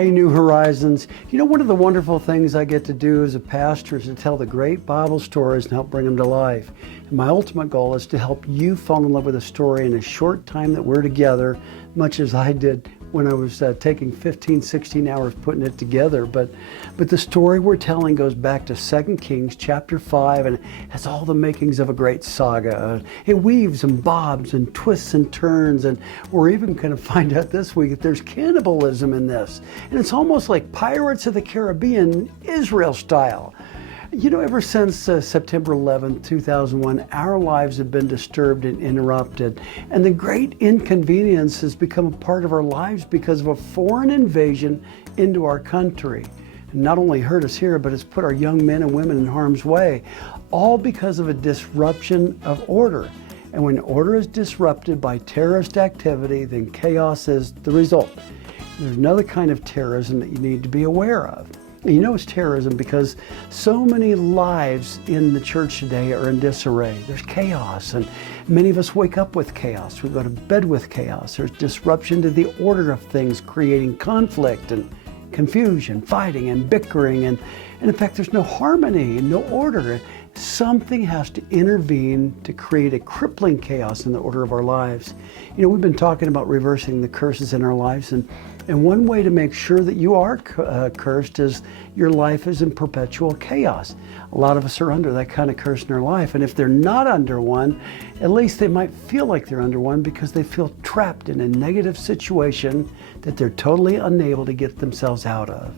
Hey, New Horizons. You know, one of the wonderful things I get to do as a pastor is to tell the great Bible stories and help bring them to life. And my ultimate goal is to help you fall in love with a story in a short time that we're together, much as I did when I was taking 15, 16 hours putting it together. But the story we're telling goes back to 2 Kings chapter 5 and has all the makings of a great saga. It weaves and bobs and twists and turns, and we're even going to find out this week that there's cannibalism in this. And it's almost like Pirates of the Caribbean, Israel style. You know, ever since September 11, 2001, our lives have been disturbed and interrupted. And the great inconvenience has become a part of our lives because of a foreign invasion into our country. And not only hurt us here, but it's put our young men and women in harm's way, all because of a disruption of order. And when order is disrupted by terrorist activity, then chaos is the result. There's another kind of terrorism that you need to be aware of. And you know it's terrorism because so many lives in the church today are in disarray. There's chaos, and many of us wake up with chaos. We go to bed with chaos. There's disruption to the order of things, creating conflict and confusion, fighting and bickering, and in fact there's no harmony and no order. Something has to intervene to create a crippling chaos in the order of our lives. You know, we've been talking about reversing the curses in our lives, and one way to make sure that you are cursed is your life is in perpetual chaos. A lot of us are under that kind of curse in our life, and if they're not under one, at least they might feel like they're under one because they feel trapped in a negative situation that they're totally unable to get themselves out of.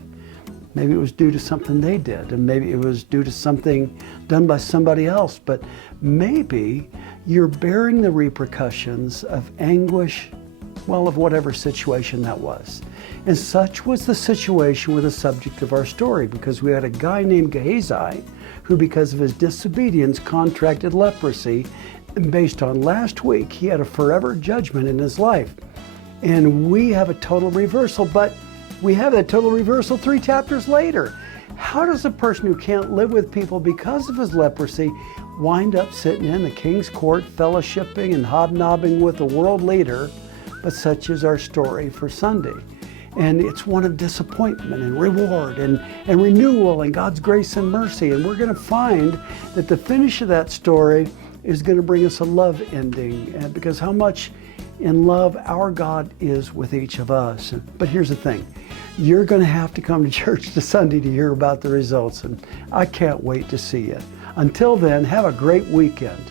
Maybe it was due to something they did, and maybe it was due to something done by somebody else, but maybe you're bearing the repercussions of anguish, well, of whatever situation that was. And such was the situation with the subject of our story, because we had a guy named Gehazi who, because of his disobedience, contracted leprosy, and based on last week, he had a forever judgment in his life. And we have a total reversal, but we have that total reversal 3 chapters later. How does a person who can't live with people because of his leprosy wind up sitting in the king's court, fellowshipping and hobnobbing with a world leader? But such is our story for Sunday. And it's one of disappointment and reward and renewal and God's grace and mercy. And we're going to find that the finish of that story is going to bring us a love ending, because how much in love our God is with each of us. But here's the thing. You're going to have to come to church this Sunday to hear about the results, and I can't wait to see you. Until then, have a great weekend.